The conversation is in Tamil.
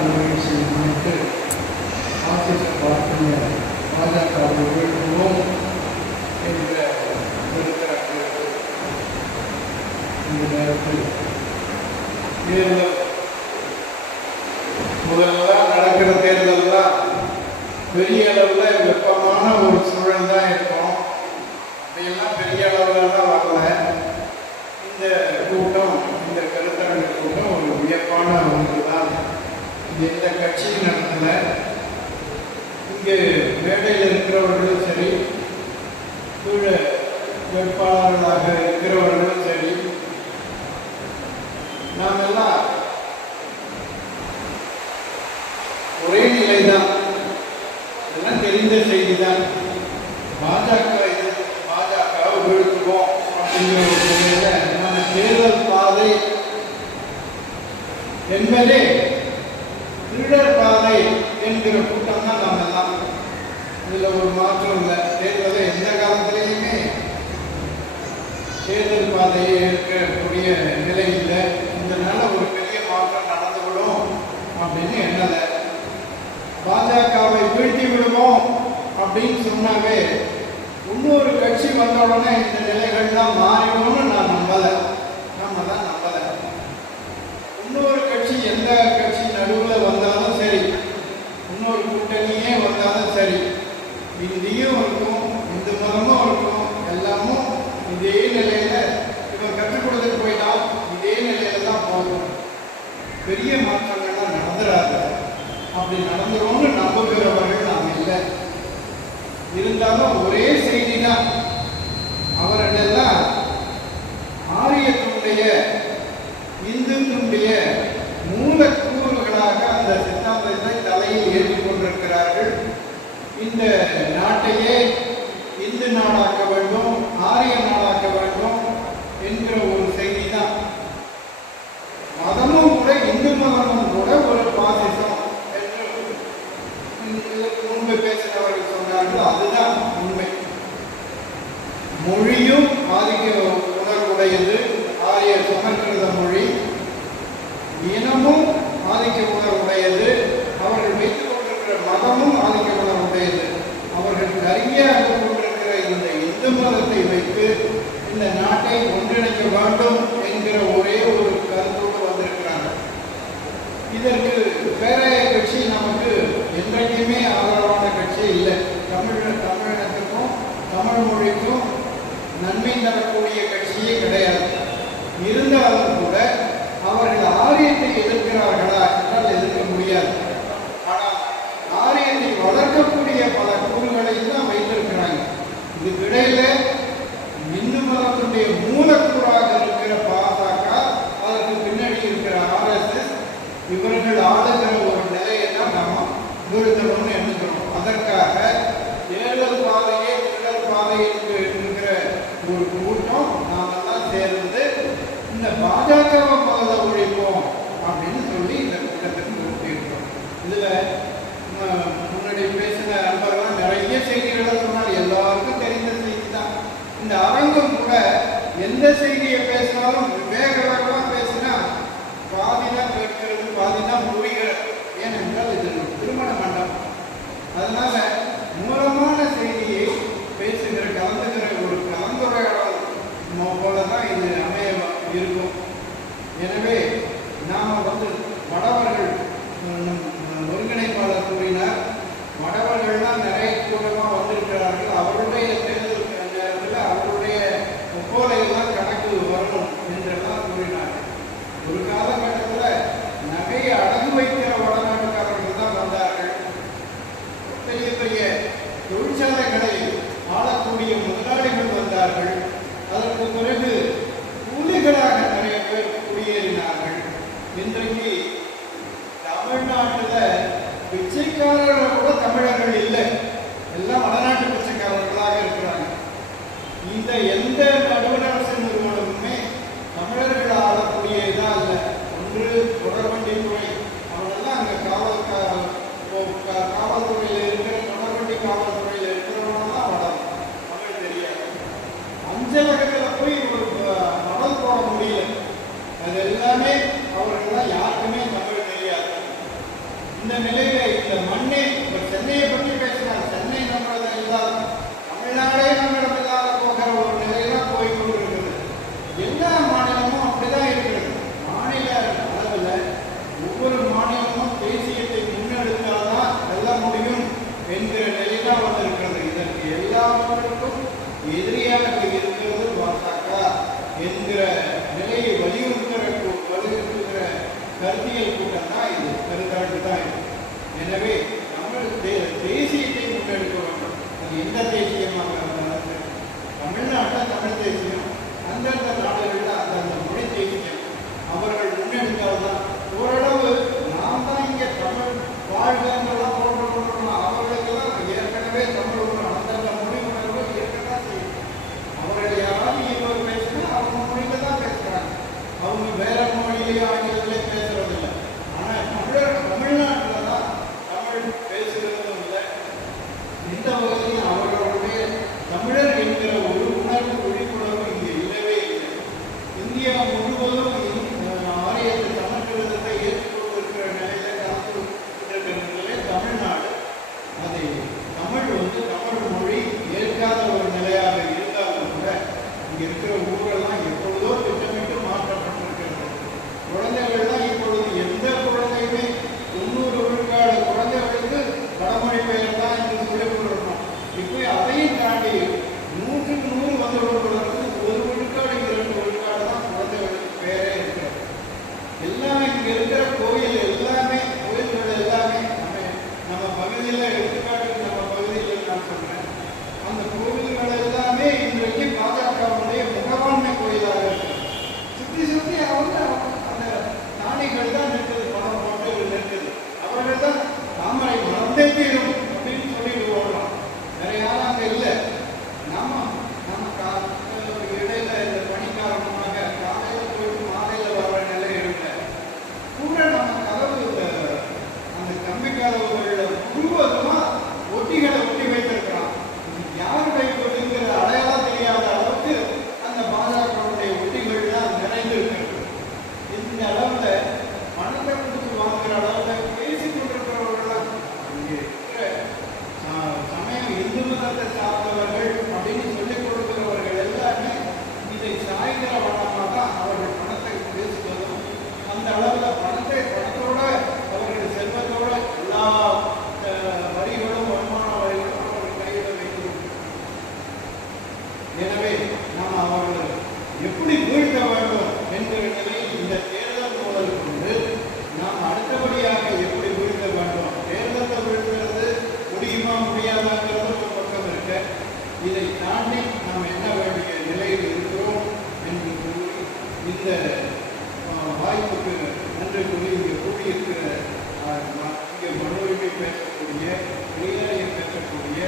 நிகழ்ச்சியை முன்னிட்டு ஆசிரியர் பார்க்கிய பாஜகவை வீழ்த்துவோம் என்ற கருத்தரங்கிற்கு இந்த நேரத்தில் தேர்தல் முதல்ல நடக்கிற தேர்தல்லாம் பெரிய அளவில் வெப்பமான ஒரு சூழல் தான் இருக்கும் அப்படியெல்லாம் பெரிய அளவில் தான் வரல. இந்த கூட்டம் இந்த கருத்தரங்கு கூட்டம் ஒரு வியப்பான ஒன்று எந்த கட்சியும் நடத்தலை இங்கே மேடையில் இருக்கிறவர்களும் சரி கீழே வேட்பாளர்களாக இருக்கிறவர்களும் சரி நாம் எல்லாம் ஒரே நிலைதான். எல்லாம் தெரிந்த செய்தி தான் பாஜக இது பாஜக வீழ்த்துவோம் அப்படிங்கிற ஒரு நிலையில நம்ம தேர்தல் பாதை என்பதே திருடர் பாதை என்கிற கூட்டம் தான் நாம் எல்லாம். இதுல ஒரு மாற்றம் இல்லை. தேர்தலை எந்த காலத்திலையுமே தேர்தல் பாதையை ஏற்கக்கூடிய நிலை இல்லை. இதனால ஒரு பெரிய மாற்றம் நடந்துவிடும் அப்படின்னு எண்ணலை. பாஜகவை வீழ்த்தி விடுவோம் அப்படின்னு சொன்னாவே இன்னொரு கட்சி வந்த உடனே இந்த நிலைகள்லாம் மாறிடும்னு நான் நம்பலை. நம்ம தான் நம்பலை. இன்னொரு கட்சி எந்த வந்தாலும் சரி இன்னொரு கூட்டணியே வந்தாலும் சரி இந்தியும் இருக்கும் இந்து மதமும் இருக்கும் எல்லாமும் இதே நிலையில இவன் கற்றுக் கொடுத்துட்டு போயிட்டால் இதே நிலையில தான் போகும். பெரிய மாற்றங்கள்லாம் நடந்துடாது அப்படி நடந்துரும்னு நம்புகிறவர்கள் நாம் இல்லை. இருந்தாலும் ஒரே நாட்டையே இந்து நாடாக்க வேண்டும் ஆரிய நாடாக்க வேண்டும் என்கிற ஒரு செய்தி தான் மதமும் கூட இந்து மதமும் கூட ஒரு பாசிசம் என்று முன்பு பேசினவர்கள் சொன்னார்கள். அதுதான் உண்மை. மொழியும் ஆதிக்க உணர்வுடையது. ஆரிய சமஸ்கிருத மொழி இனமும் ஆதிக்க உணர்வுடையது அவர்கள் வைத்துக் கொண்டிருக்கிற மதமும் ஆதிக்க உணர்வுடையது அவர்கள் கரியாக கொண்டிருக்கிற இந்த வைத்து இந்த நாட்டை ஒன்றிணைக்க வேண்டும் என்கிற ஒரே ஒரு கருத்தோடு வந்திருக்கிறாங்க இதற்கு வேற கட்சி நமக்கு என்றைக்குமே ஆதரவான கட்சி இல்லை. தமிழ் தமிழினத்துக்கும் தமிழ் மொழிக்கும் நன்மை தரக்கூடிய கட்சியே கிடையாது. இருந்தாலும் கூட அவர்கள் ஆரியத்தை எதிர்க்கிறார்களா என்றால் எதிர்க்க முடியாது. ஆனால் ஆரியத்தை வளர்க்கக்கூடிய பல கூறுகளை தான் இடையில இந்து மதத்துடைய மூலக்கூறாக இருக்கிற பாஜக அதற்கு பின்னாடி இருக்கிற ஆர்எஸ்எஸ் இவர்கள் ஆளுகிற ஒரு நிலையை தான் நம்ம வீழ்த்தணும்னு எண்ணுகிறோம். அதற்காக தேர்தல் பாதையே தேர்தல் பாதை என்று இருக்கிற ஒரு கூட்டம் நாமெல்லாம் சேர்ந்து இந்த பாஜக முதல்ல ஒழிப்போம் அப்படின்னு சொல்லி இந்த கூட்டத்துக்கு நிறுத்தியிருக்கிறோம் இதுல ம- முன்னாடி பேசின நண்பர்கள் நிறைய செய்திகளை சொன்னால் எல்லாருக்கும் தெரிந்த செய்தி தான் இந்த அரங்கம் கூட எந்த செய்தியை கூடிய முதலாளிகள் வந்தார்கள். அதற்கு பிறகு கூலிகளாக நிறைய பேர் குடியேறினார்கள். இன்றைக்கு தமிழ்நாட்டில் பிச்சைக்காரர்கள் கூட தமிழர்கள் இல்லை. எல்லாம் வடநாட்டு பிச்சைக்காரர்களாக இருக்கிறாங்க. இந்த எந்த நடுவண் Yeah. எல்லாமே இங்கே இருக்கிற கோயில் எல்லாமே கோயில்கள் எல்லாமே நம்ம நம்ம பகுதியில் எடுத்துக்காட்டு நம்ம பகுதியில் நான் சொல்கிறேன் அந்த கோவில்கள் எல்லாமே இன்றைக்கு பாஜகவுடைய முகவாண்மை கோயிலாக இருக்கு. சுத்தி சுத்தி அவங்க அந்த நாணிகள் முடியாதாங்கிறது ஒரு பக்கம் இருக்க இதை தாண்டி நாம் என்ன நிலையில் இருக்கிறோம் என்று இந்த வாய்ப்புக்கு நன்றி கூறி இங்கே கூடியிருக்கிற பேசக்கூடிய மனிதனையும் பேசக்கூடிய